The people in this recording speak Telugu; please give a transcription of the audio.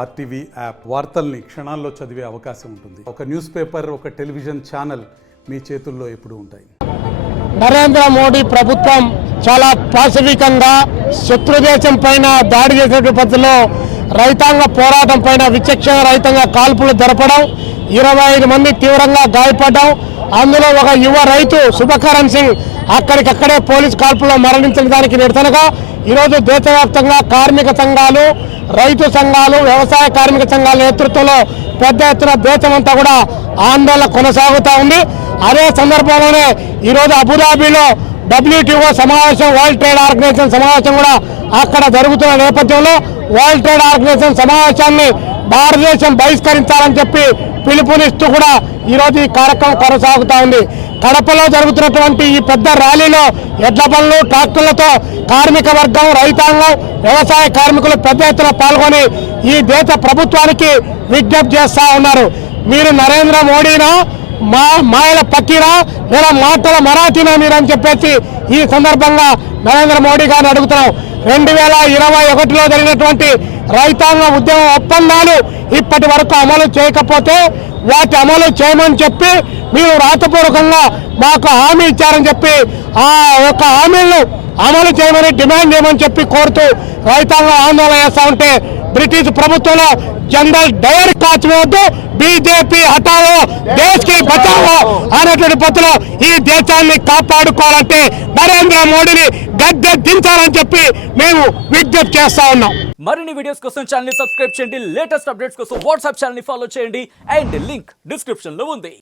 ఆర్టీవీ యాప్ వార్తల్ని క్షణాల్లో చదివే అవకాశం ఉంటుంది. ఒక న్యూస్ పేపర్, ఒక టెలివిజన్ ఛానల్ మీ చేతుల్లో ఎప్పుడూ ఉంటాయి. నరేంద్ర మోడీ ప్రభుత్వం చాలా పాశవికంగా శత్రుదేశం పైన దాడి చేసినటువంటి పద్ధతిలో రైతాంగ పోరాటం పైన విచక్షణ రహితంగా కాల్పులు జరపడం, 25 మంది తీవ్రంగా గాయపడడం, అందులో ఒక యువ రైతు శుభకరణ్ సింగ్ అక్కడికక్కడే పోలీసు కాల్పుల్లో మరణించిన దానికి నిరసనగా ఈరోజు దేశవ్యాప్తంగా కార్మిక సంఘాలు, రైతు సంఘాలు, వ్యవసాయ కార్మిక సంఘాల నేతృత్వంలో పెద్ద ఎత్తున దేశమంతా కూడా ఆందోళన కొనసాగుతూ ఉంది. అదే సందర్భంలోనే ఈరోజు అబుదాబిలో WTO సమావేశం, వరల్డ్ ట్రేడ్ ఆర్గనైజేషన్ సమావేశం కూడా అక్కడ జరుగుతున్న నేపథ్యంలో వరల్డ్ ట్రేడ్ ఆర్గనైజేషన్ సమావేశాన్ని భారతదేశం బహిష్కరించాలని చెప్పి పిలుపునిస్తూ కూడా ఈరోజు ఈ కార్యక్రమం కొనసాగుతూ ఉంది. కడపలో జరుగుతున్నటువంటి ఈ పెద్ద ర్యాలీలో ఎడ్ల బండ్లు, ట్రాక్టర్లతో కార్మిక వర్గం, రైతాంగం, వ్యవసాయ కార్మికులు పెద్ద ఎత్తున పాల్గొని ఈ దేశ ప్రభుత్వానికి విజ్ఞప్తి చేస్తూ ఉన్నారు. మీరు నరేంద్ర మోడీనా, మాయల పక్కీరా, లేదా మాటల మరాఠీనా మీరు అని చెప్పేసి ఈ సందర్భంగా నరేంద్ర మోడీ గారిని అడుగుతున్నాం. 2021లో జరిగినటువంటి రైతాంగ ఉద్యమ ఒప్పందాలు ఇప్పటి వరకు అమలు చేయకపోతే వాటి అమలు చేయమని చెప్పి మీరు రాతపూర్వకంగా మాకు హామీ ఇచ్చారని చెప్పి ఆ యొక్క హామీలను అమలు చేయమని డిమాండ్ చేయమని చెప్పి కోరుతూ రైతాంగం ఆందోళన చేస్తూ ఉంటే బ్రిటిష్ ప్రభుత్వంలో జనరల్ డయర్ కాచివేయద్దు, బీజేపీ హటావో, దేశ్ కి బచావో అనేటువంటి పద్ధతిలో ఈ దేశాన్ని కాపాడుకోవాలంటే నరేంద్ర మోడీని గద్దె దించాలని చెప్పి మేము విజ్ఞప్తి చేస్తా ఉన్నాం. మరిన్ని వీడియోస్ కోసం ఛానల్ ని సబ్స్క్రైబ్ చేయండి. లేటెస్ట్ అప్డేట్స్ కోసం వాట్సాప్ ఛానల్ ని ఫాలో చేయండి. అండ్ లింక్ డిస్క్రిప్షన్ లో ఉంది.